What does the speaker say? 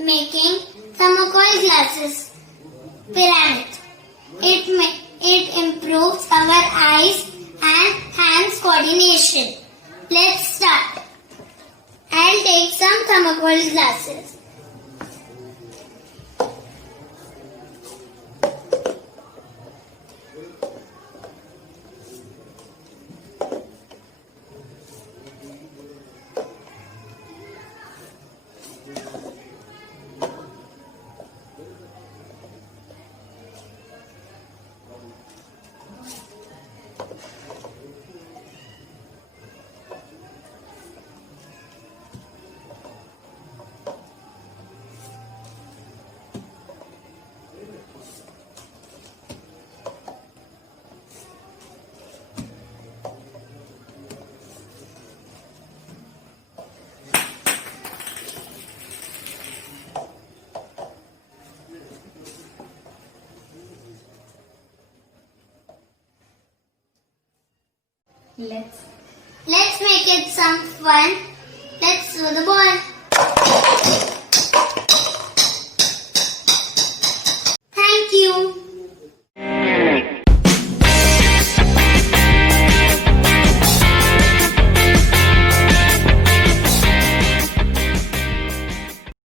making thermocol glasses. Pyramid. It improves our eyes and hands coordination. Let's start. I'll take some thermocol glasses. Let's make it some fun. Let's throw the ball.